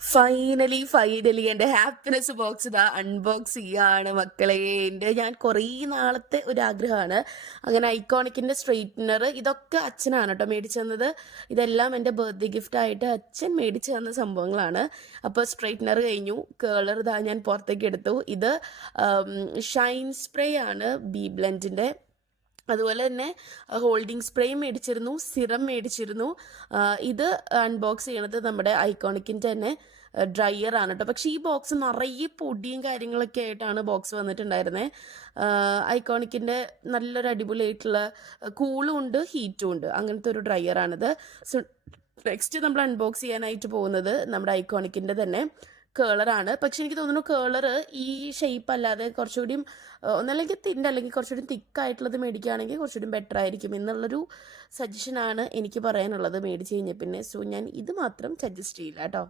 Finally എൻ്റെ happiness box ഇതാ unbox ചെയ്യാണ് മക്കളെ. ഞാൻ കുറേ നാളത്തെ ഒരു ആഗ്രഹമാണ്. അങ്ങനെ ഐക്കോണിക്കിൻ്റെ സ്ട്രെയിറ്റ്നർ ഇതൊക്കെ അച്ഛനാണ് കേട്ടോ മേടിച്ചു തന്നത്. ഇതെല്ലാം എൻ്റെ ബർത്ത്ഡേ ഗിഫ്റ്റായിട്ട് അച്ഛൻ മേടിച്ചു തന്ന സംഭവങ്ങളാണ്. അപ്പോൾ സ്ട്രെയിറ്റ്നർ കഴിഞ്ഞു, കേളർ ഇതാ ഞാൻ പുറത്തേക്ക് എടുത്തു. ഇത് ഷൈൻ സ്പ്രേ ആണ് ബി ബ്ലെൻഡിൻ്റെ. അതുപോലെ തന്നെ ഹോൾഡിംഗ് സ്പ്രേയും മേടിച്ചിരുന്നു, സിറം മേടിച്ചിരുന്നു. ഇത് അൺബോക്സ് ചെയ്യണത് നമ്മുടെ ഐക്കോണിക്കിൻ്റെ തന്നെ ഡ്രയർ ആണ് കേട്ടോ. പക്ഷേ ഈ ബോക്സ് നിറയെ പൊടിയും കാര്യങ്ങളൊക്കെ ആയിട്ടാണ് ബോക്സ് വന്നിട്ടുണ്ടായിരുന്നത്. ഐക്കോണിക്കിൻ്റെ നല്ലൊരു അടിപൊളിയായിട്ടുള്ള കൂളും ഉണ്ട് ഹീറ്റും ഉണ്ട്, അങ്ങനത്തെ ഒരു ഡ്രയറാണിത്. സോ നെക്സ്റ്റ് നമ്മൾ അൺബോക്സ് ചെയ്യാനായിട്ട് പോകുന്നത് നമ്മുടെ ഐക്കോണിക്കിൻ്റെ തന്നെ കേളറാണ്. പക്ഷെ എനിക്ക് തോന്നുന്നു കേളർ ഈ ഷേപ്പ് അല്ലാതെ കുറച്ചുകൂടിയും ഒന്നല്ലെങ്കിൽ തിൻ്റെ അല്ലെങ്കിൽ കുറച്ചുകൂടി തിക്കായിട്ടുള്ളത് മേടിക്കുകയാണെങ്കിൽ കുറച്ചുകൂടി ബെറ്റർ ആയിരിക്കും എന്നുള്ളൊരു സജഷനാണ് എനിക്ക് പറയാനുള്ളത് മേടിച്ച് കഴിഞ്ഞാൽ പിന്നെ. സോ ഞാൻ ഇത് മാത്രം സജസ്റ്റ് ചെയ്യില്ല കേട്ടോ.